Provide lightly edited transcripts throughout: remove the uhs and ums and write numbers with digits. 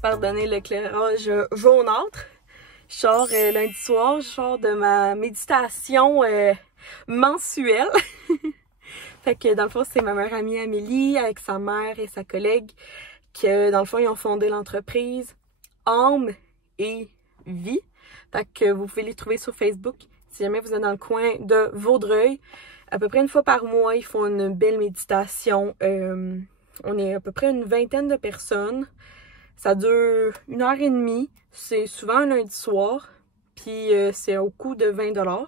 Pardonnez l'éclairage jaunâtre. Je sors lundi soir, je sors de ma méditation mensuelle. Fait que dans le fond, c'est ma meilleure amie Amélie avec sa mère et sa collègue que dans le fond, ils ont fondé l'entreprise Âme et Vie. Fait que vous pouvez les trouver sur Facebook si jamais vous êtes dans le coin de Vaudreuil. À peu près une fois par mois, ils font une belle méditation. On est à peu près une vingtaine de personnes. Ça dure 1h30. C'est souvent un lundi soir. Puis c'est au coût de 20$.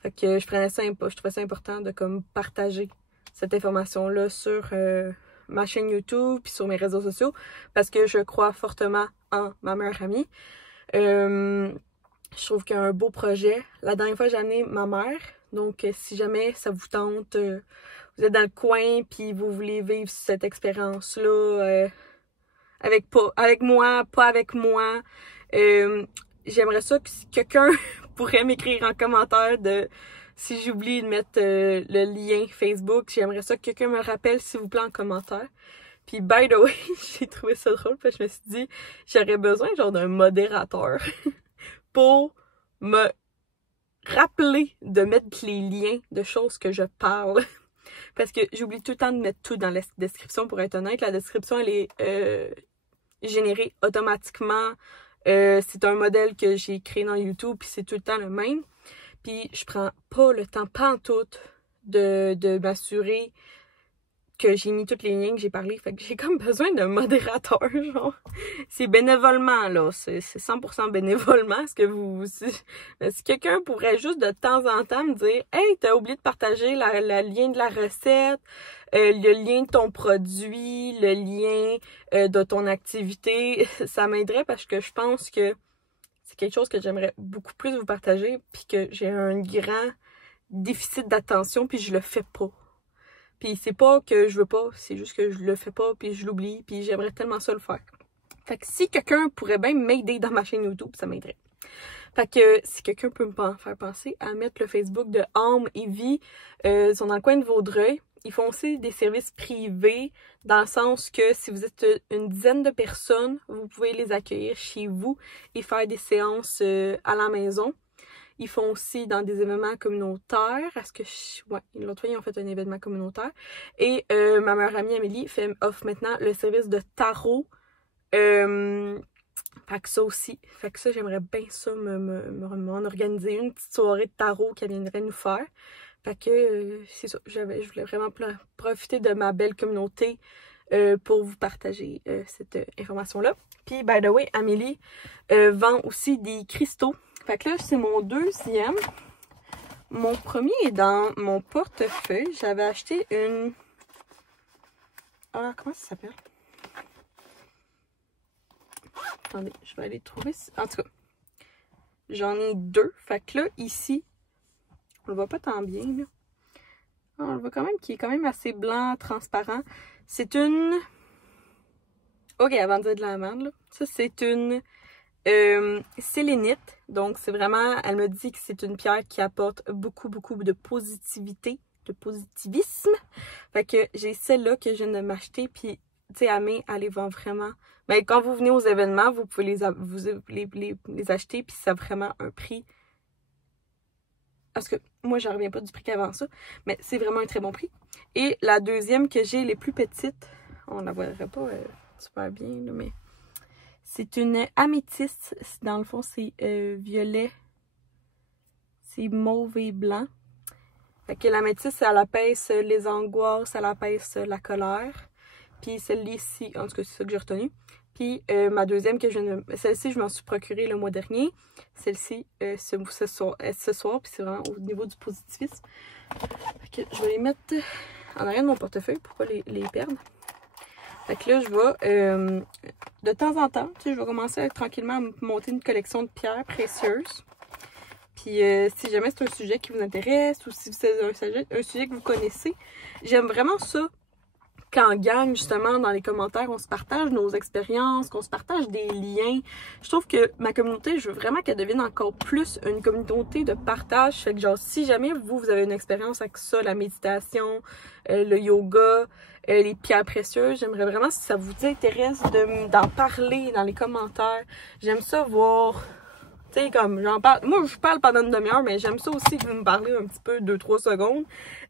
Fait que je trouvais ça important de comme partager cette information-là sur ma chaîne YouTube puis sur mes réseaux sociaux parce que je crois fortement en ma meilleure amie. Je trouve qu'il y a un beau projet. La dernière fois, j'ai amené ma mère. Donc, si jamais ça vous tente, vous êtes dans le coin puis vous voulez vivre cette expérience-là avec moi, pas avec moi, j'aimerais ça que si quelqu'un pourrait m'écrire en commentaire si j'oublie de mettre le lien Facebook, j'aimerais ça que quelqu'un me rappelle s'il vous plaît en commentaire. Puis by the way, j'ai trouvé ça drôle parce que je me suis dit j'aurais besoin genre d'un modérateur pour me rappeler de mettre les liens de choses que je parle. Parce que j'oublie tout le temps de mettre tout dans la description pour être honnête. La description elle est générée automatiquement. C'est un modèle que j'ai créé dans YouTube puis c'est tout le temps le même. Puis je prends pas le temps pantoute de m'assurer que j'ai mis toutes les liens que j'ai parlé. Fait que j'ai comme besoin d'un modérateur, genre. C'est bénévolement, là. C'est 100% bénévolement. Est-ce que si quelqu'un pourrait juste de temps en temps me dire « Hey, t'as oublié de partager le lien de la recette, le lien de ton produit, le lien de ton activité. » Ça m'aiderait parce que je pense que c'est quelque chose que j'aimerais beaucoup plus vous partager puis que j'ai un grand déficit d'attention puis je le fais pas. Puis c'est pas que je veux pas, c'est juste que je le fais pas puis je l'oublie puis j'aimerais tellement ça le faire. Fait que si quelqu'un pourrait bien m'aider dans ma chaîne YouTube, ça m'aiderait. Fait que si quelqu'un peut me faire penser à mettre le Facebook de Âme et Vie, ils sont dans le coin de Vaudreuil. Ils font aussi des services privés dans le sens que si vous êtes une dizaine de personnes, vous pouvez les accueillir chez vous et faire des séances à la maison. Ils font aussi dans des événements communautaires. Ouais, l'autre fois, ils ont fait un événement communautaire. Et ma meilleure amie Amélie offre maintenant le service de tarot. Fait que ça aussi. Fait que ça, j'aimerais bien ça m'en organiser une petite soirée de tarot qu'elle viendrait nous faire. Fait que c'est ça. Je voulais vraiment profiter de ma belle communauté pour vous partager cette information-là. Puis, by the way, Amélie vend aussi des cristaux. Fait que là, c'est mon deuxième. Mon premier est dans mon portefeuille. J'avais acheté une... Ah, comment ça s'appelle? Attendez, je vais aller trouver... En tout cas, j'en ai deux. Fait que là, ici, on le voit pas tant bien, là. On le voit quand même, qui est quand même assez blanc, transparent. C'est une... Ok, avant de dire de la merde, là. Ça, c'est une... sélénite, donc c'est vraiment, elle me dit que c'est une pierre qui apporte beaucoup de positivité, de positivisme. Fait que j'ai celle-là que je viens de m'acheter, puis tu sais, Amé, elle les vend vraiment. Mais quand vous venez aux événements, vous pouvez les acheter, puis ça a vraiment un prix. Parce que moi, j'en reviens pas du prix qu'avant ça, mais c'est vraiment un très bon prix. Et la deuxième que j'ai, les plus petites, on la voudrait pas super bien, là, mais... C'est une améthyste. Dans le fond, c'est violet. C'est mauve et blanc. Fait que l'améthyste, elle apaise les angoisses, elle apaise la colère. Puis celle-ci, en tout cas, c'est ça que j'ai retenu. Puis ma deuxième, celle-ci, je m'en suis procurée le mois dernier. Celle-ci, ce soir. Puis c'est vraiment au niveau du positivisme. Fait que je vais les mettre en arrière de mon portefeuille pour pas les perdre. Fait que là, je vais, de temps en temps, tu sais, je vais commencer tranquillement à monter une collection de pierres précieuses. Puis, si jamais c'est un sujet qui vous intéresse ou si c'est un sujet que vous connaissez, j'aime vraiment ça qu'en gang, justement, dans les commentaires, on se partage nos expériences, qu'on se partage des liens. Je trouve que ma communauté, je veux vraiment qu'elle devienne encore plus une communauté de partage. Fait que genre, si jamais vous avez une expérience avec ça, la méditation, le yoga, les pierres précieuses, j'aimerais vraiment, si ça vous intéresse, d'en parler dans les commentaires. J'aime ça voir... Tu sais, comme j'en parle, moi je parle pendant une demi-heure, mais j'aime ça aussi que vous me parlez un petit peu, 2-3 secondes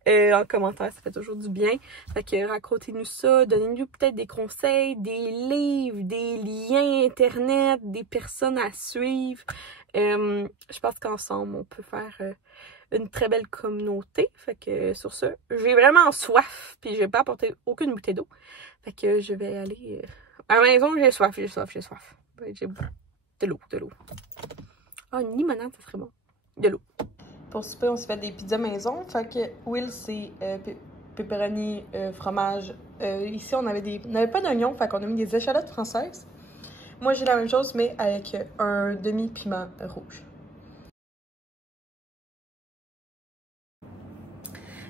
en commentaire, ça fait toujours du bien. Fait que racontez-nous ça, donnez-nous peut-être des conseils, des livres, des liens internet, des personnes à suivre. Je pense qu'ensemble, on peut faire une très belle communauté. Fait que sur ce, j'ai vraiment soif, puis j'ai pas apporté aucune bouteille d'eau. Fait que je vais aller à la maison, j'ai soif. J'ai de l'eau. Ah, une limonade, ça serait bon. De l'eau. Pour souper, on s'est fait des pizzas maison. Fait que Will, c'est pepperoni, fromage. Ici, on n'avait pas d'oignon, fait qu'on a mis des échalotes françaises. Moi, j'ai la même chose, mais avec un demi-piment rouge.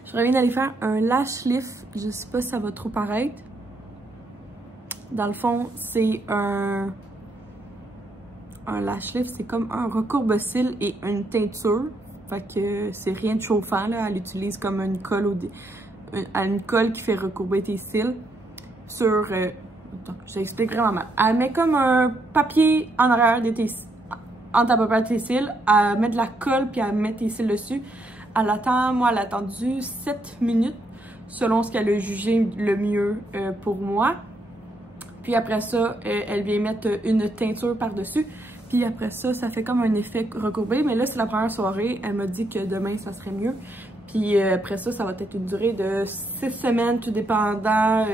Je reviens d'aller faire un lash lift. Je sais pas si ça va trop paraître. Dans le fond, c'est un lash lift, c'est comme un recourbe-cils et une teinture. Fait que c'est rien de chauffant, là. Elle utilise comme une colle une colle qui fait recourber tes cils sur... attends, j'explique vraiment mal. Elle met comme un papier en arrière de en ta paupière de tes cils. Elle met de la colle puis elle met tes cils dessus. Elle attend, moi, elle a attendu 7 minutes selon ce qu'elle a jugé le mieux pour moi. Puis après ça, elle vient mettre une teinture par-dessus. Puis après ça, ça fait comme un effet recourbé. Mais là, c'est la première soirée. Elle m'a dit que demain, ça serait mieux. Puis après ça, ça va être une durée de 6 semaines, tout dépendant.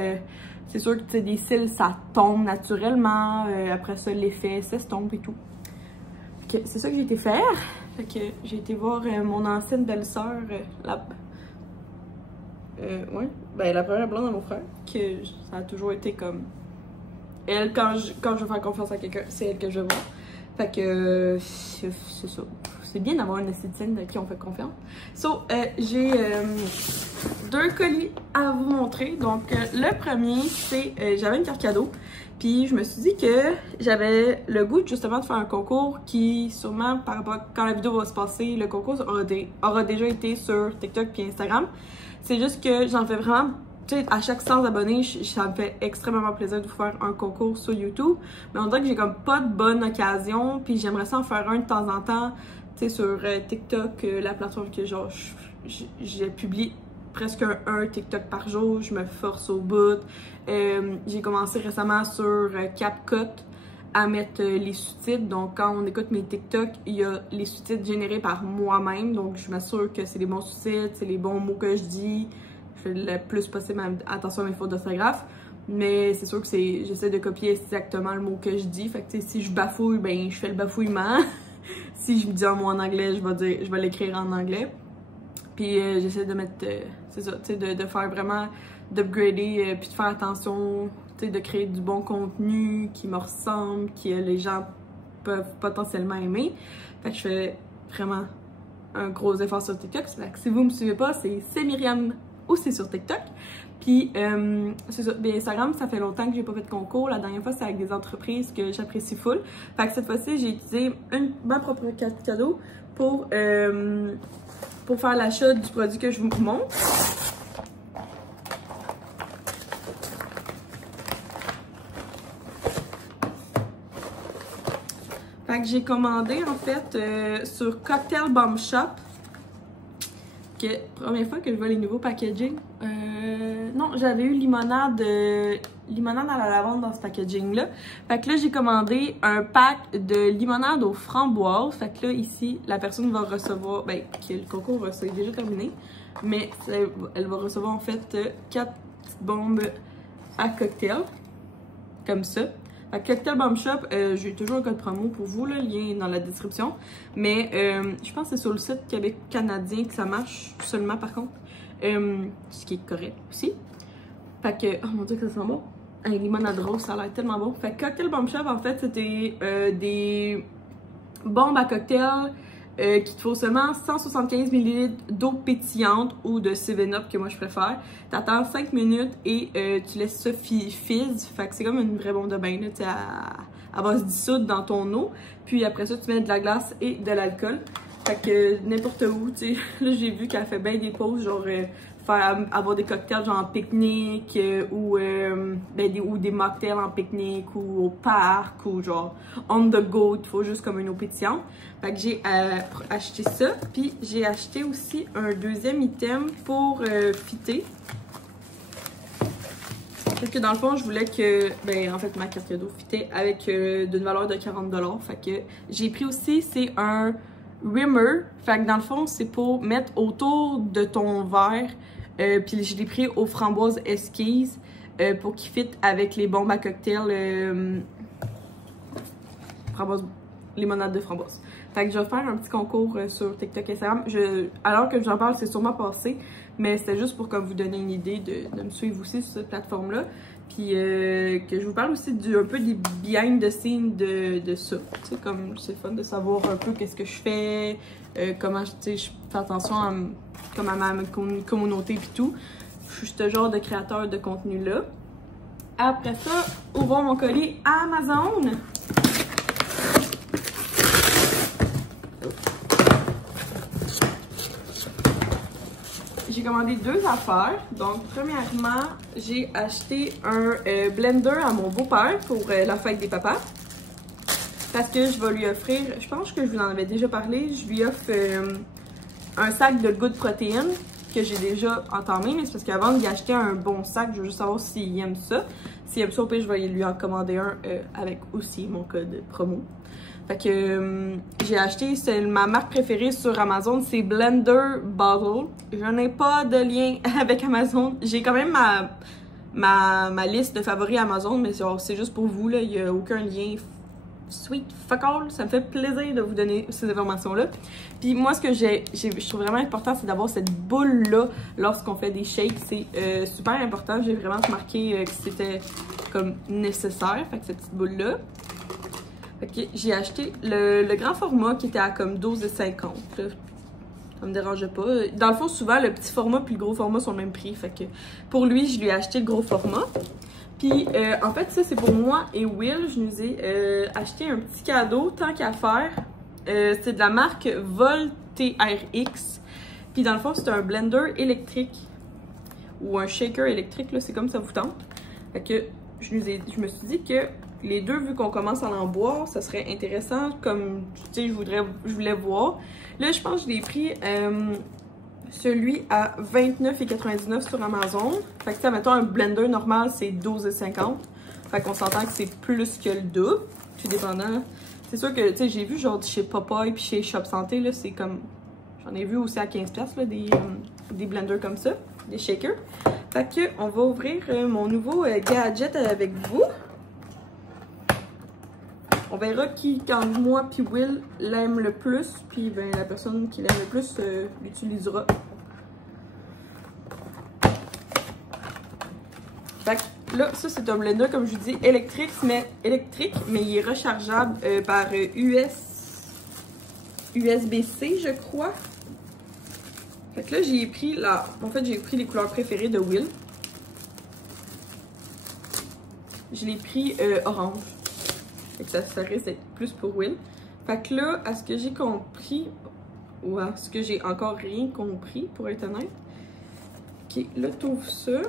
C'est sûr que des cils, ça tombe naturellement. Après ça, l'effet s'estompe et tout. C'est ça que j'ai été faire. Fait que j'ai été voir mon ancienne belle-sœur, ouais, ben la première blonde de mon frère. Que ça a toujours été comme... Elle, quand je veux faire confiance à quelqu'un, c'est elle que je vois. Fait que c'est ça. C'est bien d'avoir une esthéticienne de qui on fait confiance. So, j'ai 2 colis à vous montrer. Donc, le premier, c'est... j'avais une carte cadeau. Puis, je me suis dit que j'avais le goût, justement, de faire un concours qui, sûrement, par rapport à quand la vidéo va se passer, le concours aura déjà été sur TikTok puis Instagram. C'est juste que j'en fais vraiment... Tu sais, à chaque 100 abonnés, ça me fait extrêmement plaisir de vous faire un concours sur YouTube. Mais on dirait que j'ai comme pas de bonne occasion. Puis j'aimerais ça en faire un de temps en temps. Tu sais, sur TikTok, la plateforme que genre, je publie presque un TikTok par jour. Je me force au bout. J'ai commencé récemment sur CapCut à mettre les sous-titres. Donc quand on écoute mes TikTok, il y a les sous-titres générés par moi-même. Donc je m'assure que c'est les bons sous-titres, c'est les bons mots que je dis. Je fais le plus possible attention à mes fautes d'orthographe. Mais c'est sûr que j'essaie de copier exactement le mot que je dis. Fait que si je bafouille, ben je fais le bafouillement. Si je me dis un mot en anglais, je vais l'écrire en anglais. Puis j'essaie de mettre, c'est ça, tu sais, de faire vraiment, d'upgrader, puis de faire attention, tu sais, de créer du bon contenu qui me ressemble, que les gens peuvent potentiellement aimer. Fait que je fais vraiment un gros effort sur TikTok. Fait que si vous me suivez pas, c'est Myriam aussi sur TikTok. Puis, c'est ça. Bien, Instagram, ça fait longtemps que j'ai pas fait de concours. La dernière fois, c'est avec des entreprises que j'apprécie full. Fait que cette fois-ci, j'ai utilisé ma propre carte cadeau pour faire l'achat du produit que je vous montre. Fait que j'ai commandé, en fait, sur Cocktail Bomb Shop. Première fois que je vois les nouveaux packaging. Non, j'avais eu limonade à la lavande dans ce packaging-là. Fait que là, j'ai commandé un pack de limonade aux framboises. Fait que là, ici, la personne va recevoir... Ben, le concours c'est déjà terminé. Mais elle va recevoir, en fait, 4 petites bombes à cocktail. Comme ça. Fait que Cocktail Bomb Shop, j'ai toujours un code promo pour vous, là, le lien est dans la description. Mais je pense que c'est sur le site Québec canadien que ça marche seulement par contre. Ce qui est correct aussi. Fait que, oh mon dieu que ça sent bon. Un limonade rose, ça a l'air tellement bon. Fait que Cocktail Bomb Shop, en fait, c'était des bombes à cocktail qu'il te faut seulement 175 ml d'eau pétillante ou de 7-Up que moi je préfère. T'attends 5 minutes et tu laisses ça fizz. Fait que c'est comme une vraie bombe de bain, là, tu sais, elle va se dissoudre dans ton eau. Puis après ça, tu mets de la glace et de l'alcool. Fait que n'importe où, tu sais. Là, j'ai vu qu'elle fait bien des pauses, genre avoir des cocktails genre en pique-nique ou des mocktails en pique-nique ou au parc ou genre on the go, il faut juste comme une eau pétillante. Fait que j'ai acheté ça. Puis j'ai acheté aussi un deuxième item pour fitter. Parce que dans le fond, je voulais que, en fait, ma carte cadeau fitait avec d'une valeur de 40$. Fait que j'ai pris aussi, c'est un rimmer. Fait que dans le fond, c'est pour mettre autour de ton verre. Puis je l'ai pris aux framboises esquisses pour qu'il fitte avec les bombes à cocktail limonade de framboise. Fait que je vais faire un petit concours sur TikTok et Instagram. Alors que j'en parle, c'est sûrement passé, mais c'était juste pour comme vous donner une idée de me suivre aussi sur cette plateforme-là. Puis que je vous parle aussi un peu des behind the scenes de ça. Tu sais, comme c'est fun de savoir un peu qu'est-ce que je fais, comment je fais attention à ma communauté et tout. Je suis ce genre de créateur de contenu-là. Après ça, ouvrons mon colis à Amazon. J'ai commandé deux affaires. Donc, premièrement, j'ai acheté un blender à mon beau-père pour la fête des papas. Parce que je vais lui offrir, je pense que je vous en avais déjà parlé, je lui offre un sac de Good Protein que j'ai déjà entamé, mais c'est parce qu'avant d'y acheter un bon sac, je veux juste savoir s'il aime ça. S'il aime ça, au pire, je vais lui en commander un avec aussi mon code promo. Fait que j'ai acheté, c'est ma marque préférée sur Amazon, c'est Blender Bottle. Je n'ai pas de lien avec Amazon. J'ai quand même ma liste de favoris Amazon, mais c'est juste pour vous, là, il n'y a aucun lien. Sweet fuck all, ça me fait plaisir de vous donner ces informations-là. Puis moi, ce que je trouve vraiment important, c'est d'avoir cette boule-là lorsqu'on fait des shakes. C'est super important. J'ai vraiment remarqué que c'était comme nécessaire, fait que cette petite boule-là. Fait que j'ai acheté le grand format qui était à comme 12,50. Ça me dérangeait pas. Dans le fond, souvent, le petit format puis le gros format sont le même prix. Fait que pour lui, je lui ai acheté le gros format. Puis, en fait, ça, c'est pour moi et Will. Je nous ai acheté un petit cadeau, tant qu'à faire. C'est de la marque Volt TRX. Puis, dans le fond, c'est un blender électrique ou un shaker électrique, là, c'est comme ça vous tente. Fait que je me suis dit que les deux, vu qu'on commence à en boire, ça serait intéressant, comme, tu sais, je voulais voir. Là, je pense que je l'ai pris celui à 29,99 sur Amazon. Fait que, mettons, un blender normal, c'est 12,50. Fait qu'on s'entend que c'est plus que le double. Tout dépendant. C'est sûr que, tu sais, j'ai vu genre chez Popeye puis chez Shop Santé, là, c'est comme... J'en ai vu aussi à 15$, là, des blenders comme ça, des shakers. Fait que, on va ouvrir mon nouveau gadget avec vous. On verra qui, quand moi puis Will l'aime le plus, puis ben, la personne qui l'aime le plus l'utilisera. Fait que là, ça c'est un blender, comme je vous dis, électrique, mais il est rechargeable par USB-C, je crois. Fait que là, j'ai pris les couleurs préférées de Will. Je l'ai pris orange. Fait que ça risque d'être plus pour Will. Fait que là, à ce que j'ai compris, ou à ce que j'ai encore rien compris, pour être honnête. Ok, là, t'ouvres ça.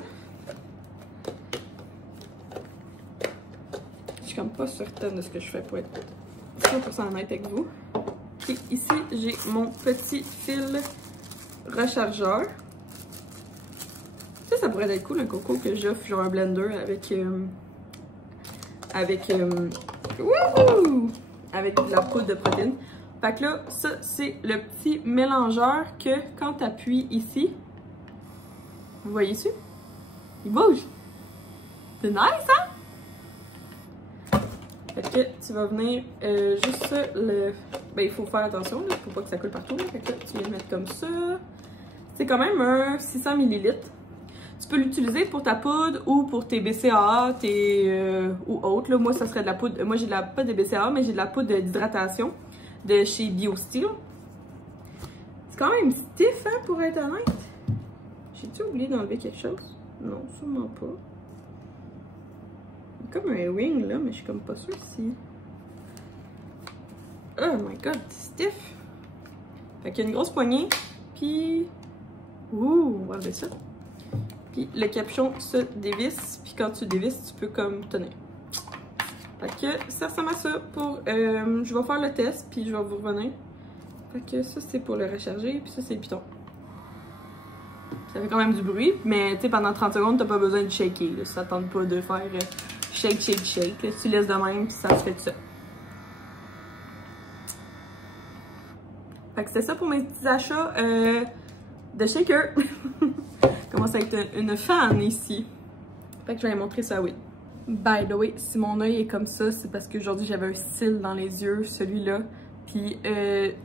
Je suis comme pas certaine de ce que je fais pour être 100% honnête avec vous. Ok, ici, j'ai mon petit fil rechargeur. Ça pourrait être cool, un coco que j'offre, genre un blender avec de la poudre de protéines. Fait que là, ça, c'est le petit mélangeur que quand tu appuies ici, vous voyez ici? Il bouge! C'est nice, hein? Fait que tu vas venir juste ben, il faut faire attention, là, faut pas que ça coule partout. Là. Fait que là, tu viens le mettre comme ça. C'est quand même un 600 ml. Tu peux l'utiliser pour ta poudre ou pour tes BCAA, ou autres. Là. Moi, ça serait de la poudre. Moi, j'ai pas de BCAA, mais j'ai de la poudre d'hydratation de chez BioSteel. quand même stiff, hein, pour être honnête. J'ai-tu oublié d'enlever quelque chose? Non, sûrement pas. Il y a comme un ring là, mais je suis comme pas sûre si... Oh my god, stiff! Fait qu'il y a une grosse poignée, puis... Ouh, on va enlever ça. Puis le capuchon se dévisse, puis quand tu dévisses, tu peux comme tenir. Fait que ça ressemble à ça pour... je vais faire le test, puis je vais vous revenir. Fait que ça, c'est pour le recharger, puis ça, c'est le piton. Ça fait quand même du bruit, mais tu sais, pendant 30 secondes, t'as pas besoin de shaker. Là. Ça tente pas de faire shake, shake, shake. Là. Tu laisses de même, puis ça se fait tout ça. Fait que c'était ça pour mes petits achats de shaker. Commence à être une fan ici. Fait que je vais montrer ça, oui. By the way, si mon œil est comme ça, c'est parce qu'aujourd'hui j'avais un cil dans les yeux, celui-là. Puis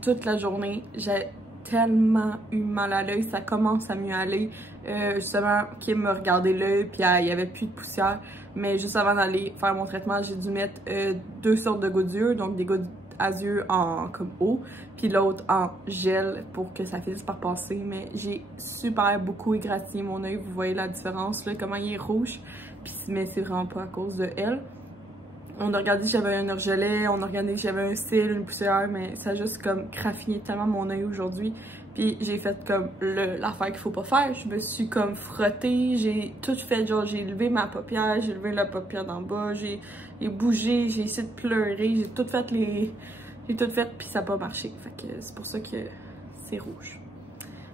toute la journée, j'ai tellement eu mal à l'œil, ça commence à mieux aller. Justement, Kim me regardait l'œil, puis il n'y avait plus de poussière. Mais juste avant d'aller faire mon traitement, j'ai dû mettre 2 sortes de gouttes d'yeux, donc des gouttes à yeux en comme eau, puis l'autre en gel pour que ça finisse par passer. Mais j'ai super beaucoup égratigné mon œil, vous voyez la différence là, comment il est rouge. Puis, mais c'est vraiment pas à cause de elle. On a regardé si j'avais un orgelet, on a regardé si j'avais un cil, une poussière, mais ça a juste comme craffiné tellement mon œil aujourd'hui. Puis j'ai fait comme l'affaire qu'il faut pas faire. Je me suis comme frottée, j'ai tout fait, genre j'ai levé ma paupière, j'ai levé la paupière d'en bas, j'ai bougé, j'ai essayé de pleurer, j'ai tout fait puis ça n'a pas marché. Fait que c'est pour ça que c'est rouge.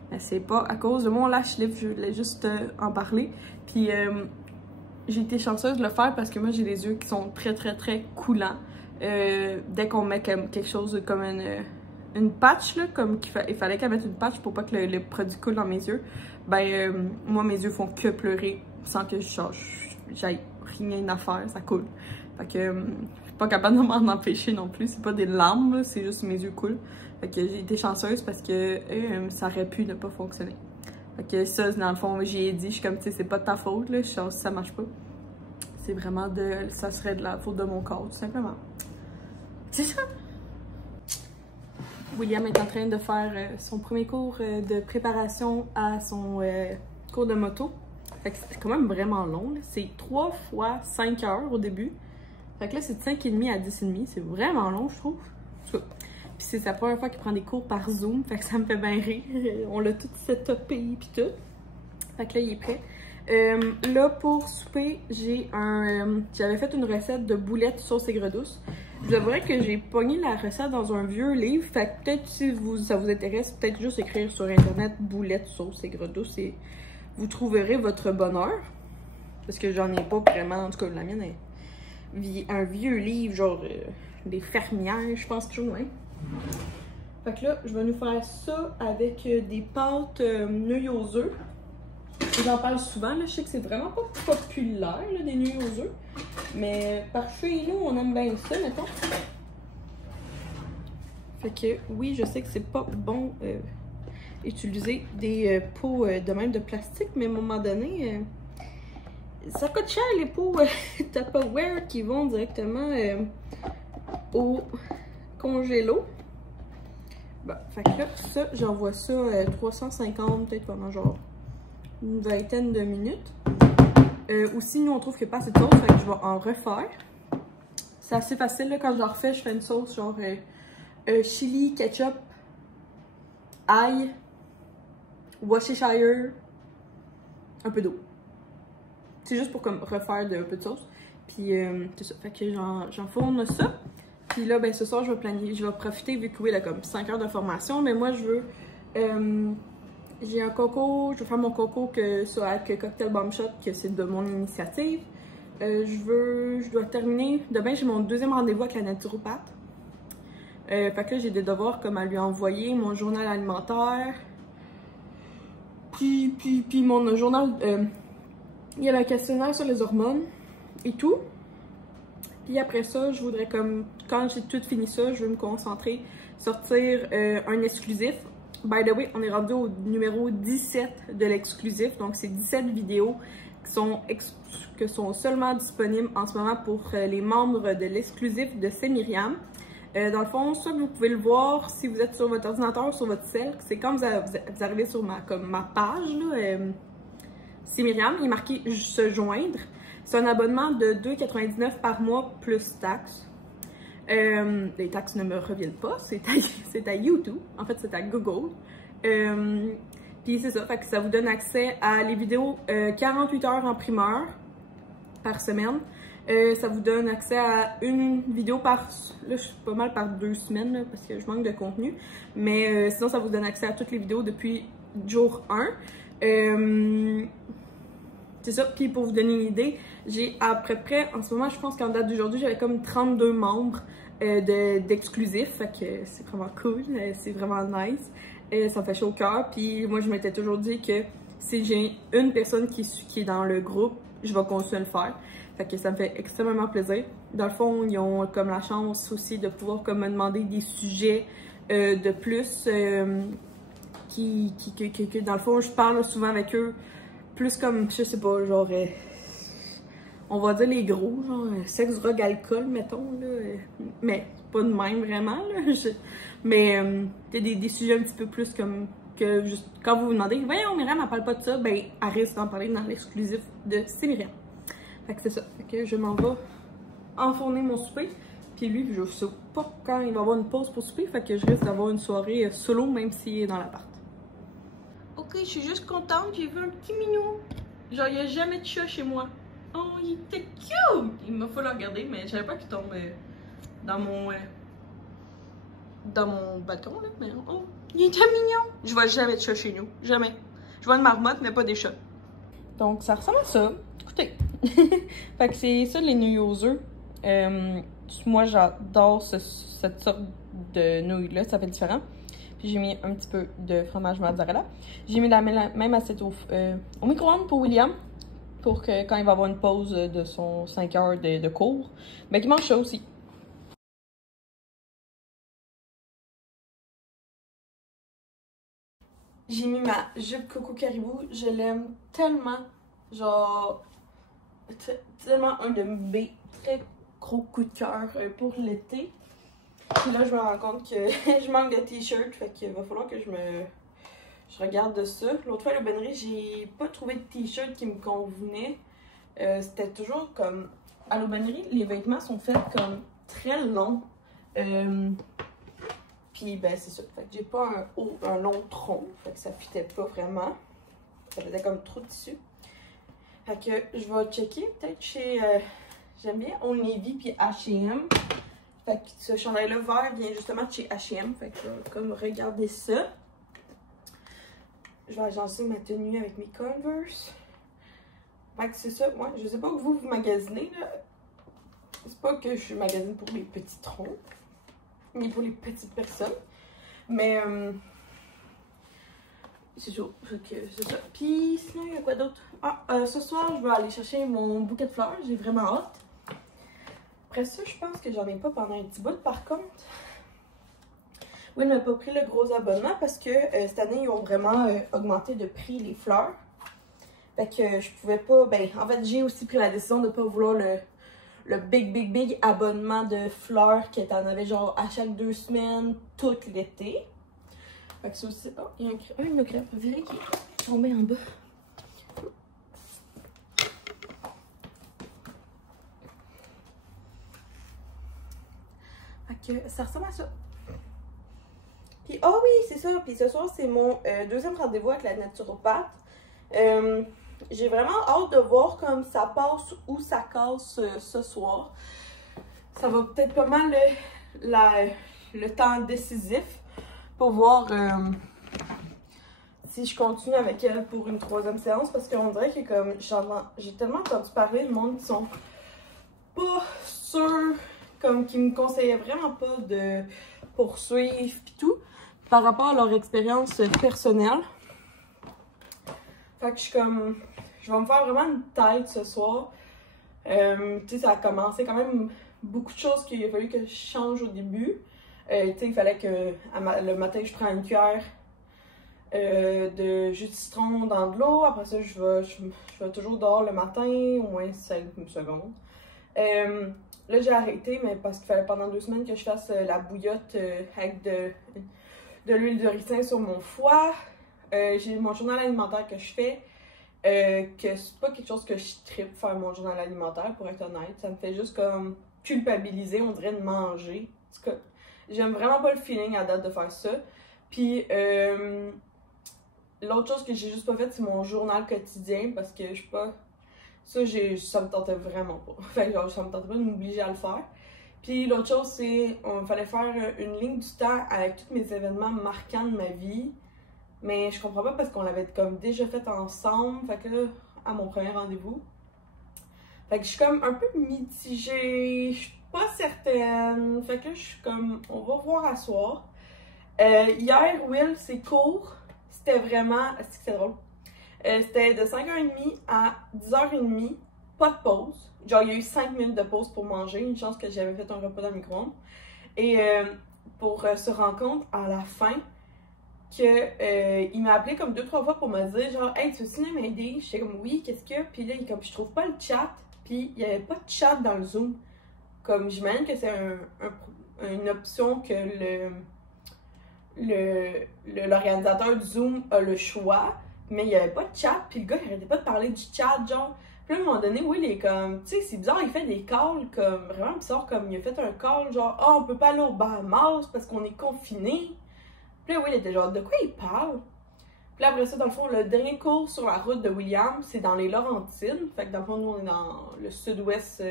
Mais c'est pas à cause de mon lash lift, je voulais juste en parler. Puis j'ai été chanceuse de le faire parce que moi j'ai les yeux qui sont très coulants. Dès qu'on met quelque chose comme une patch, là, comme il fallait qu'elle mette une patch pour pas que le produit coule dans mes yeux, ben moi mes yeux font que pleurer sans que j'aille rien à faire, ça coule. Fait que je suis pas capable de m'en empêcher non plus, c'est pas des larmes, c'est juste mes yeux coulent. Fait que j'ai été chanceuse parce que ça aurait pu ne pas fonctionner. Fait que ça, dans le fond, j'y ai dit, je suis comme, tu sais, c'est pas de ta faute, là, si ça marche pas. C'est vraiment ça serait de la faute de mon corps, tout simplement. C'est ça! William est en train de faire son premier cours de préparation à son cours de moto. Fait que c'est quand même vraiment long, c'est 3 fois 5 heures au début. Fait que là, c'est de 5h30 à 10h30, c'est vraiment long, je trouve. En tout cas. Puis c'est sa première fois qu'il prend des cours par Zoom, fait que ça me fait bien rire. On l'a tout setupé pis tout. Fait que là, il est prêt. Là, pour souper, j'avais fait une recette de boulettes sauce aigre douce. Je vous avouerais que j'ai pogné la recette dans un vieux livre. Fait que peut-être si ça vous intéresse, peut-être juste écrire sur internet boulettes sauce aigre douce et vous trouverez votre bonheur. Parce que j'en ai pas vraiment, en tout cas la mienne est un vieux livre, genre des fermières, je pense, toujours, ouais. Fait que là, je vais nous faire ça avec des pâtes nouilles aux œufs. J'en parle souvent, là, je sais que c'est vraiment pas populaire, là, des nouilles aux œufs. Mais par chez nous, on aime bien ça, mettons. Fait que oui, je sais que c'est pas bon utiliser des pots de même de plastique, mais à un moment donné, ça coûte cher les pots Tupperware qui vont directement au congélo. Bon, fait que là, ça, j'envoie ça 350, peut-être pendant genre une vingtaine de minutes. Aussi, nous, on trouve qu'il n'y a pas assez de sauce, fait que je vais en refaire. C'est assez facile, là, quand je le refais, je fais une sauce genre chili, ketchup, ail, Worcestershire, un peu d'eau. C'est juste pour comme refaire un peu de sauce. Puis, c'est ça, fait que j'enfourne ça. Puis là, ben ce soir, je vais profiter, vu que oui, il a comme 5 heures de formation, mais moi, je veux, j'ai un coco, je vais faire mon coco avec Cocktail Bomb Shot, que c'est de mon initiative. Je dois terminer, demain, j'ai mon deuxième rendez-vous avec la naturopathe. Fait que là, j'ai des devoirs comme à lui envoyer, mon journal alimentaire, puis mon journal, il y a un questionnaire sur les hormones et tout. Puis après ça, je voudrais comme, quand j'ai tout fini ça, je veux me concentrer, sortir un exclusif. By the way, on est rendu au numéro 17 de l'exclusif. Donc c'est 17 vidéos qui sont seulement disponibles en ce moment pour les membres de l'exclusif de C'est Myriam. Dans le fond, ça, vous pouvez le voir si vous êtes sur votre ordinateur ou sur votre cell. C'est quand vous arrivez sur ma page, là, c'est Myriam, il est marqué « Se joindre ». C'est un abonnement de 2,99 par mois plus taxes. Les taxes ne me reviennent pas, c'est à YouTube, en fait c'est à Google. Puis c'est ça, fait que ça vous donne accès à les vidéos 48 heures en primeur par semaine. Ça vous donne accès à une vidéo par... Là, je suis pas mal par 2 semaines, là, parce que je manque de contenu. Mais sinon, ça vous donne accès à toutes les vidéos depuis jour 1. C'est ça. Puis pour vous donner une idée, j'ai à peu près, en ce moment, je pense qu'en date d'aujourd'hui, j'avais comme 32 membres d'exclusifs. Fait que c'est vraiment cool, c'est vraiment nice. Ça me fait chaud au cœur. Puis moi, je m'étais toujours dit que si j'ai une personne qui est dans le groupe, je vais continuer à le faire. Fait que ça me fait extrêmement plaisir. Dans le fond, ils ont comme la chance aussi de pouvoir comme me demander des sujets de plus que dans le fond, je parle souvent avec eux plus comme, je sais pas, genre on va dire les gros, genre sexe, drogue, alcool, mettons, là. Mais pas de même vraiment, là. Mais il y a des sujets un petit peu plus comme que juste quand vous vous demandez, voyons, Myriam, elle parle pas de ça, ben elle risque d'en parler dans l'exclusif de C'est Myriam. Fait que c'est ça. Fait que je m'en vais enfourner mon souper. Puis lui, je sais pas quand il va avoir une pause pour souper. Fait que je risque d'avoir une soirée solo, même s'il est dans l'appart. Ok, je suis juste contente. J'ai vu un petit minou. Genre, il n'y a jamais de chat chez moi. Oh, il était cute! Il m'a fallu le regarder, mais je savais pas qu'il tombe dans mon balcon, là. Mais oh, il était mignon! Je vois jamais de chat chez nous. Jamais. Je vois une marmotte, mais pas des chats. Donc, ça ressemble à ça. Écoutez. Fait que c'est ça les nouilles aux œufs. Moi, j'adore cette sorte de nouilles-là. Ça fait différent. Puis j'ai mis un petit peu de fromage mozzarella. J'ai mis la même assiette au micro-ondes pour William. Pour que quand il va avoir une pause de son 5 heures de cours, ben qu'il mange ça aussi. J'ai mis ma jupe Coco Caribou. Je l'aime tellement. Genre, tellement un de mes très gros coups de cœur pour l'été. Puis là, je me rends compte que je manque de t-shirt. Fait qu'il va falloir que je regarde de ça. L'autre fois à l'aubainerie, j'ai pas trouvé de t-shirt qui me convenait. C'était toujours comme... À l'aubainerie, les vêtements sont faits comme très longs. Puis ben c'est ça. Fait que j'ai pas un long tronc. Fait que ça fitait pas vraiment. Ça faisait comme trop de tissu. Fait que je vais checker peut-être chez... j'aime bien Old Navy puis H&M. Fait que ce chandail-là vert vient justement de chez H&M. Fait que je vais comme regarder ça. Je vais agencer ma tenue avec mes Converse. Fait que c'est ça, moi, je sais pas où vous magasinez, là. C'est pas que je magasine pour les petits troncs, ni pour les petites personnes. Mais, c'est chaud, fait que c'est ça. Puis, sinon, il y a quoi d'autre? Ah, ce soir, je vais aller chercher mon bouquet de fleurs, j'ai vraiment hâte. Après ça, je pense que j'en ai pas pendant un petit bout, par contre. Oui, il m'a pas pris le gros abonnement parce que cette année, ils ont vraiment augmenté de prix les fleurs. Fait que je pouvais pas, ben en fait j'ai aussi pris la décision de pas vouloir le big abonnement de fleurs que t'en avais genre à chaque 2 semaines, tout l'été. Fait que ça aussi, oh, il y a un crêpe, vous verrez qu'il est tombé en bas. Fait que ça ressemble à ça. Puis, oh oui, c'est ça, puis ce soir c'est mon deuxième rendez-vous avec la naturopathe. J'ai vraiment hâte de voir comme ça passe ou ça casse ce soir. Ça va peut-être pas mal le temps décisif pour voir si je continue avec elle pour une 3e séance. Parce qu'on dirait que comme j'ai tellement entendu parler de monde qui sont pas sûrs, comme qui me conseillaient vraiment pas de poursuivre pis tout, par rapport à leur expérience personnelle. Fait que je suis comme... Je vais me faire vraiment une tête ce soir. Tu sais, ça a commencé quand même beaucoup de choses qu'il a fallu que je change au début. Tu sais, il fallait que le matin, je prenne une cuillère de jus de citron dans de l'eau. Après ça, je vais toujours dehors le matin, au moins 5 secondes. là, j'ai arrêté, mais parce qu'il fallait pendant 2 semaines que je fasse la bouillotte avec de l'huile de ricin sur mon foie. J'ai mon journal alimentaire que je fais. Que c'est pas quelque chose que je trippe faire mon journal alimentaire, pour être honnête. Ça me fait juste comme culpabiliser, on dirait, de manger. En tout cas, j'aime vraiment pas le feeling à date de faire ça. Puis, l'autre chose que j'ai juste pas faite, c'est mon journal quotidien, parce que je suis pas... Ça me tentait vraiment pas. Fait que ça me tentait pas de m'obliger à le faire. Puis l'autre chose, c'est qu'il fallait faire une ligne du temps avec tous mes événements marquants de ma vie. Mais je comprends pas parce qu'on l'avait comme déjà fait ensemble. Fait que là, à mon premier rendez-vous. Fait que je suis comme un peu mitigée. Je suis pas certaine. Fait que là, je suis comme, on va voir à soir. Hier, Will, c'est court. C'était vraiment... Est-ce que c'est drôle? C'était de 5h30 à 10h30. Pas de pause. Genre, il y a eu 5 minutes de pause pour manger. Une chance que j'avais fait un repas dans le micro-ondes. Et pour se rendre compte, à la fin, il m'a appelé comme 2-3 fois pour me dire genre, hey, tu veux-tu m'aider? J'étais comme, oui, qu'est-ce que? Puis là, il est comme, je trouve pas le chat. Puis il y avait pas de chat dans le Zoom. Comme, j'imagine que c'est une option que l'organisateur du Zoom a le choix. Mais il y avait pas de chat. Puis le gars, il arrêtait pas de parler du chat, genre. Puis là, à un moment donné, oui, il est comme, tu sais, c'est bizarre, il fait des calls comme, vraiment bizarre, comme il a fait un call genre, ah, on peut pas aller au Bahamas parce qu'on est confiné. Puis là, oui, il était genre, de quoi il parle? Puis là, après ça, dans le fond, le dernier cours sur la route de William, c'est dans les Laurentides. Fait que dans le fond, nous, on est dans le sud-ouest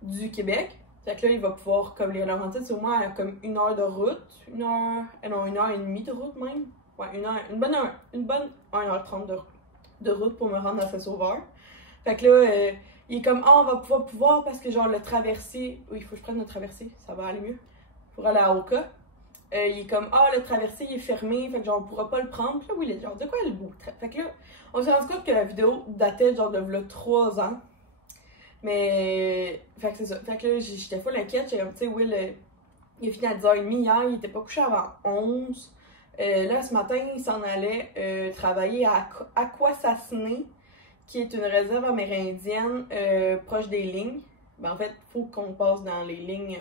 du Québec. Fait que là, il va pouvoir, comme les Laurentides, c'est au moins comme 1 heure de route. 1h30 de route même. Ouais, une bonne 1h30 de route pour me rendre à Saint-Sauveur. Fait que là, il est comme, ah, on va pouvoir parce que genre le traversier, oui, il faut que je prenne le traversier, ça va aller mieux. Pour aller à Oka. Il est comme, ah, le traversier il est fermé, fait que genre on pourra pas le prendre. Puis là, oui, il est genre, de quoi le beau? Fait que là, on s'est rendu compte que la vidéo datait genre de là 3 ans. Mais, fait que c'est ça. Fait que là, j'étais full inquiète. J'étais comme, tu sais, Will, il a fini à 10h30 hier, il était pas couché avant 11. Là, ce matin, il s'en allait travailler à Akwesasne, qui est une réserve amérindienne proche des lignes. Ben, en fait, il faut qu'on passe dans les lignes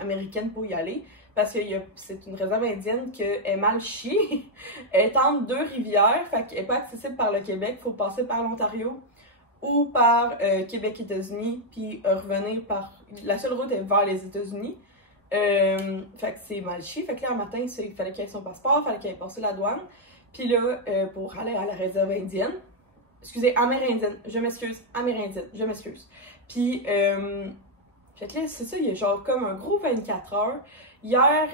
américaines pour y aller. Parce que c'est une réserve indienne qui est mal chiée. Elle est entre 2 rivières, fait qu'elle n'est pas accessible par le Québec. Il faut passer par l'Ontario ou par Québec-États-Unis, puis revenir par... La seule route est vers les États-Unis. Fait que c'est mal chié. Fait que là, un matin, il fallait qu'il ait son passeport, il fallait qu'il ait passé la douane. Puis là, pour aller à la réserve indienne, excusez, amérindienne, je m'excuse, amérindienne, je m'excuse. Puis, fait que là, c'est ça, il y a genre comme un gros 24 heures. Hier,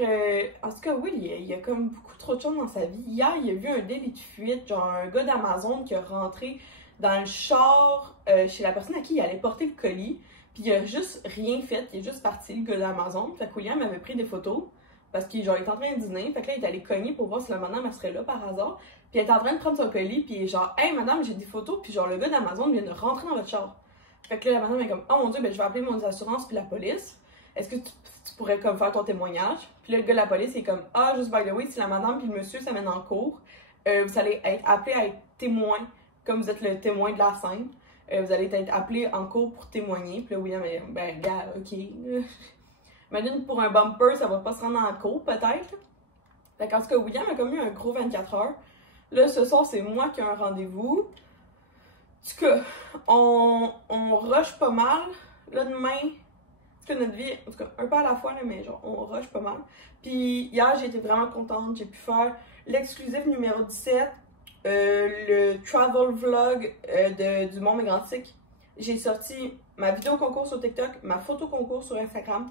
en tout cas, oui, il y a comme beaucoup trop de choses dans sa vie. Hier, il a vu un délit de fuite, genre un gars d'Amazon qui est rentré dans le char chez la personne à qui il allait porter le colis. Puis il a juste rien fait, il est juste parti, le gars d'Amazon. Fait que William avait pris des photos parce qu'il était en train de dîner. Fait que là, il est allé cogner pour voir si la madame elle serait là par hasard. Puis elle est en train de prendre son colis, puis il est genre, hey madame, j'ai des photos, puis genre le gars d'Amazon vient de rentrer dans votre char. Fait que là, la madame est comme, oh mon dieu, ben je vais appeler mon assurance puis la police. Est-ce que tu pourrais comme faire ton témoignage? Puis là, le gars de la police est comme, ah, juste by the way, si la madame puis le monsieur s'amènent en cours, vous allez être appelé à être témoin, comme vous êtes le témoin de la scène. Vous allez être appelé en cours pour témoigner. Puis là, William est ben, gars, ok. Imagine pour un bumper, ça va pas se rendre en cours, peut-être. Fait qu'en tout cas, William a comme eu un gros 24 heures. Là, ce soir, c'est moi qui ai un rendez-vous. En tout cas, on rush pas mal. Là, demain, en tout cas, notre vie, en tout cas, un peu à la fois, là, mais genre, on rush pas mal. Puis hier, j'ai été vraiment contente. J'ai pu faire l'exclusif numéro 17. Le travel vlog du Mont Mégantic. J'ai sorti ma vidéo concours sur TikTok, ma photo concours sur Instagram.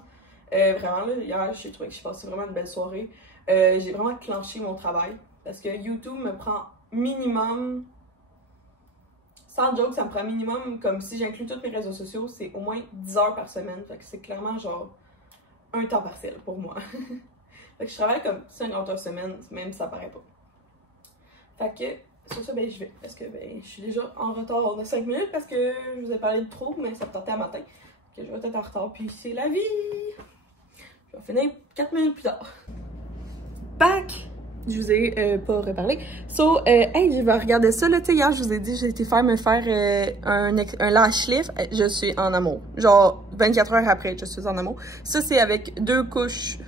Vraiment, là, hier, j'ai trouvé que j'ai passé vraiment une belle soirée. J'ai vraiment clenché mon travail parce que YouTube me prend minimum, sans joke, ça me prend minimum, comme si j'inclus tous mes réseaux sociaux, c'est au moins 10 heures par semaine. Fait que c'est clairement genre un temps partiel pour moi. Fait que je travaille comme 50 heures semaine, même si ça paraît pas. Fait que, sur ça, ben, je vais. Parce que, ben, je suis déjà en retard de 5 minutes parce que je vous ai parlé de trop, mais ça me tentait à matin. Que je vais être en retard, puis c'est la vie! Je vais finir 4 minutes plus tard. Back! Je vous ai pas reparlé. So, hey, je vais regarder ça, là. Tu sais, hier, je vous ai dit, j'ai été me faire un lash lift. Je suis en amour. Genre, 24 heures après, je suis en amour. Ça, c'est avec 2 couches.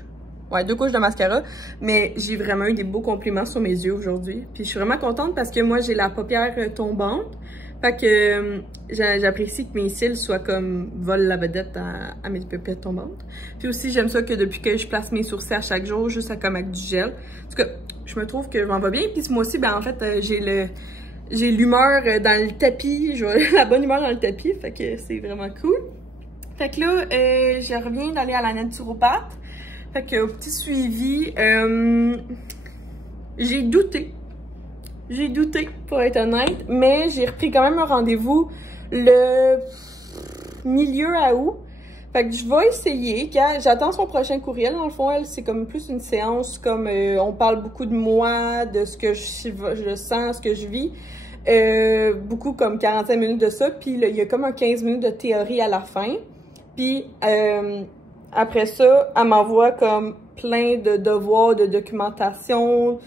Ouais, 2 couches de mascara, mais j'ai vraiment eu des beaux compliments sur mes yeux aujourd'hui. Puis je suis vraiment contente parce que moi, j'ai la paupière tombante. Fait que j'apprécie que mes cils soient comme vol la vedette à mes paupières tombantes. Puis aussi, j'aime ça que depuis que je place mes sourcils à chaque jour, juste comme avec du gel. En tout cas, je me trouve que je m'en vais bien. Puis moi aussi, ben en fait, j'ai l'humeur dans le tapis. J'ai la bonne humeur dans le tapis. Fait que c'est vraiment cool. Fait que là, je reviens d'aller à la naturopathe. Fait que au petit suivi, j'ai douté. J'ai douté, pour être honnête, mais j'ai repris quand même un rendez-vous le milieu août. Fait que je vais essayer. J'attends son prochain courriel. Dans le fond, elle, c'est comme plus une séance, comme on parle beaucoup de moi, de ce que je sens, ce que je vis. Beaucoup comme 45 minutes de ça. Puis il y a comme un 15 minutes de théorie à la fin. Puis après ça, elle m'envoie comme plein de devoirs, de documentation,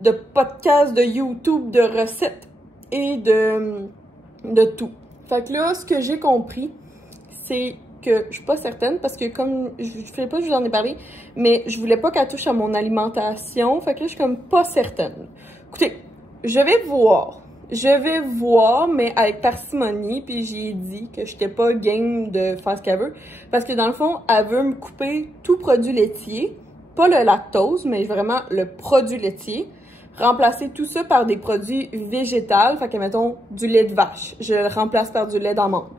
de podcasts, de YouTube, de recettes et de tout. Fait que là, ce que j'ai compris, c'est que je suis pas certaine parce que comme, je sais pas, je vous en ai parlé, mais je voulais pas qu'elle touche à mon alimentation. Fait que là, je suis comme pas certaine. Écoutez, je vais voir, mais avec parcimonie, puis j'ai dit que j'étais pas game de faire ce qu'elle veut. Parce que dans le fond, elle veut me couper tout produit laitier, pas le lactose, mais vraiment le produit laitier. Remplacer tout ça par des produits végétaux, fait que mettons du lait de vache, je le remplace par du lait d'amande.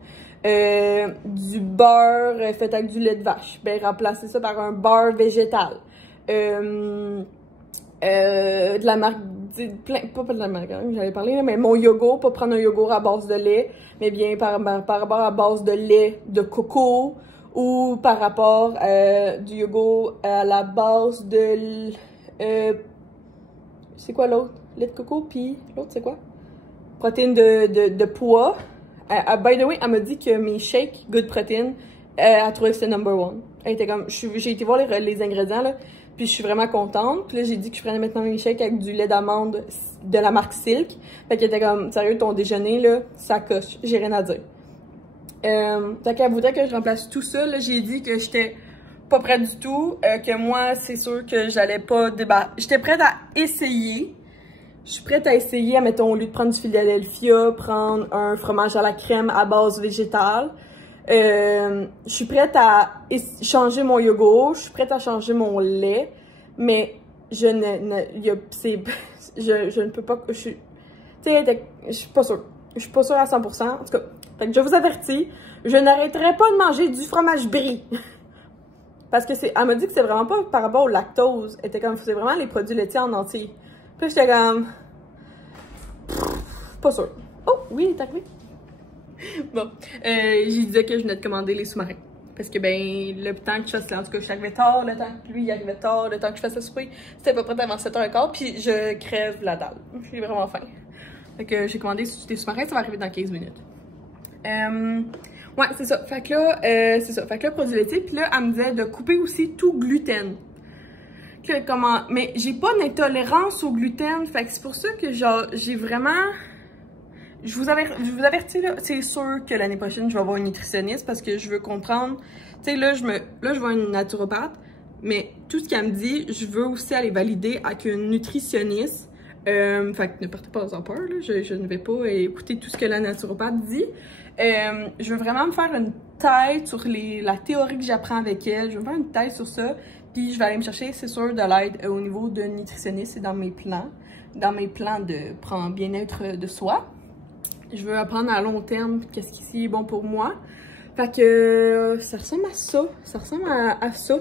Du beurre fait avec du lait de vache, ben remplacer ça par un beurre végétal. De la marque, pas de la marque, j'allais parler, mais mon yogourt, pas prendre un yogourt à base de lait, mais bien par rapport à base de lait de coco, ou par rapport du yogourt à la base de c'est quoi l'autre? Lait de coco, puis l'autre c'est quoi? Protéines de pois. By the way, elle m'a dit que mes shakes Good Protein, elle a trouvé que c'était #1. Elle était comme, j'ai été voir les ingrédients là, puis je suis vraiment contente. Puis là j'ai dit que je prenais maintenant mes shakes avec du lait d'amande de la marque Silk. Fait qu'elle était comme, sérieux, ton déjeuner là, ça coche, j'ai rien à dire. Fait qu'elle voudrait que je remplace tout ça. Là, j'ai dit que j'étais pas prête du tout, que moi, c'est sûr que j'allais pas débattre. J'étais prête à essayer. Je suis prête à essayer, mettons, au lieu de prendre du Philadelphia, prendre un fromage à la crème à base végétale. Je suis prête à changer mon yogourt, je suis prête à changer mon lait, mais je ne peux pas, je suis pas sûre. Je suis pas sûre à 100%. En tout cas, fait que je vous avertis, je n'arrêterai pas de manger du fromage brie. Parce que elle m'a dit que c'est vraiment pas par rapport au lactose. Elle était comme, c'est vraiment les produits laitiers en entier. Puis j'étais comme, pas sûre. Oh, oui, il est arrivé. Bon, j'ai dit que je venais de commander les sous-marins. Parce que, ben, le temps que je fasse, en tout cas, je suis arrivée tard, le temps que lui, il arrivait tard, le temps que je fasse le souper, c'était pas prêt avant 7h15, puis je crève la dalle. J'ai vraiment faim. Fait que j'ai commandé des sous-marins, ça va arriver dans 15 minutes. Ouais, c'est ça. Fait que là, c'est ça. Fait que là, produit laitier. Puis là, elle me disait de couper aussi tout gluten. Mais j'ai pas d'intolérance au gluten. Fait que c'est pour ça que, genre, j'ai vraiment... Je vous avertis, là, c'est sûr que l'année prochaine, je vais avoir une nutritionniste parce que je veux comprendre... Tu sais, là, je vois une naturopathe, mais tout ce qu'elle me dit, je veux aussi aller valider avec une nutritionniste. Fait que ne partez pas en peur, là. Je ne vais pas écouter tout ce que la naturopathe dit. Je veux vraiment me faire une tête sur la théorie que j'apprends avec elle. Je veux me faire une tête sur ça. Puis je vais aller me chercher, c'est sûr, de l'aide au niveau de nutritionniste. C'est dans mes plans. Dans mes plans de prendre bien-être de soi. Je veux apprendre à long terme qu'est-ce qui est bon pour moi. Fait que ça ressemble à ça. Ça ressemble à ça.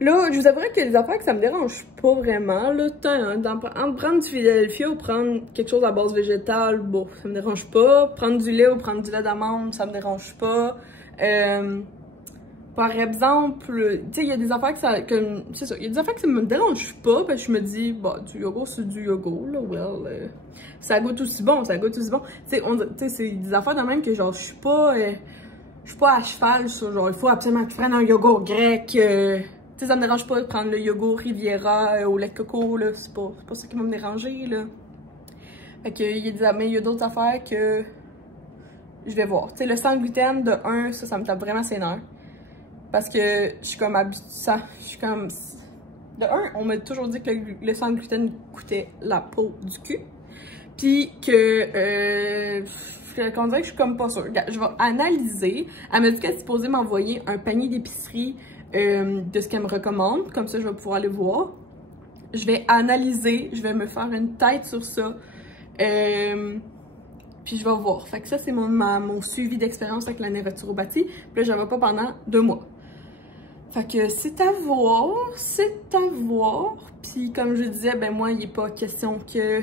Là, je vous avouerai que les affaires que ça me dérange pas vraiment, là, entre prendre du Philadelphia ou prendre quelque chose à base végétale, bon, ça me dérange pas. Prendre du lait ou prendre du lait d'amande, ça me dérange pas. Par exemple, tu sais, il y a des affaires c'est ça, il y a des affaires que ça me dérange pas, parce que je me dis, bah, du yogourt, c'est du yogourt, là, well, ça goûte aussi bon, ça goûte aussi bon. Tu sais, c'est des affaires de même que, genre, je suis pas à cheval sur, genre, il faut absolument que tu prennes un yogourt grec, tu sais, ça me dérange pas de prendre le yogourt Riviera au lait de coco, là, c'est pas ça qui va me déranger, là. Fait que, il y a d'autres affaires que je vais voir. Tu sais, le sans gluten, de 1, ça me tape vraiment ses nerfs. Parce que je suis comme habituée, je suis comme... De 1, on m'a toujours dit que le sans gluten coûtait la peau du cul. Puis que, qu'on dirait que je suis comme pas sûre. Je vais analyser. Elle m'a dit qu'elle est supposée m'envoyer un panier d'épicerie de ce qu'elle me recommande. Comme ça, je vais pouvoir aller voir. Je vais analyser, je vais me faire une tête sur ça. Puis je vais voir. Fait que ça, c'est mon suivi d'expérience avec la neuroturopathie. Puis là, je vais pas pendant 2 mois. Fait que c'est à voir, c'est à voir. Puis comme je disais, ben moi, il n'est pas question que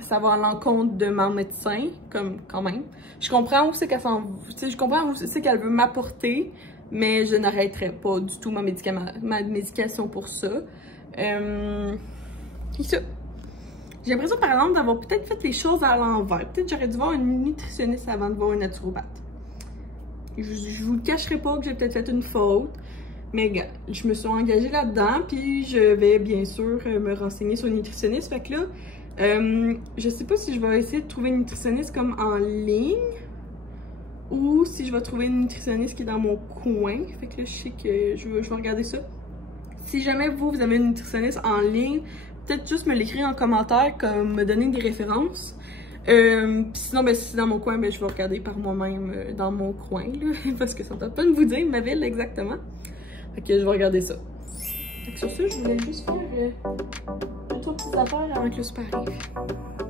ça va à l'encontre de mon médecin, comme quand même. Je comprends où c'est qu'elle s'en... je comprends où c'est qu'elle veut m'apporter, mais je n'arrêterai pas du tout ma médication pour ça. Et ça. J'ai l'impression, par exemple, d'avoir peut-être fait les choses à l'envers. Peut-être j'aurais dû voir une nutritionniste avant de voir une naturopathe. Je vous le cacherai pas que j'ai peut-être fait une faute. Mais gars, je me suis engagée là-dedans, puis je vais bien sûr me renseigner sur une nutritionniste. Fait que là, je sais pas si je vais essayer de trouver une nutritionniste comme en ligne ou si je vais trouver une nutritionniste qui est dans mon coin. Fait que là, je sais que je vais regarder ça. Si jamais vous avez une nutritionniste en ligne, peut-être juste me l'écrire en commentaire, comme me donner des références. Sinon, ben, si c'est dans mon coin, ben, je vais regarder par moi-même dans mon coin, là, parce que ça ne tente pas de vous dire ma ville exactement. Fait que je vais regarder ça. Fait que sur ce, je voulais juste faire 2-3 petites affaires avant que le souper arrive.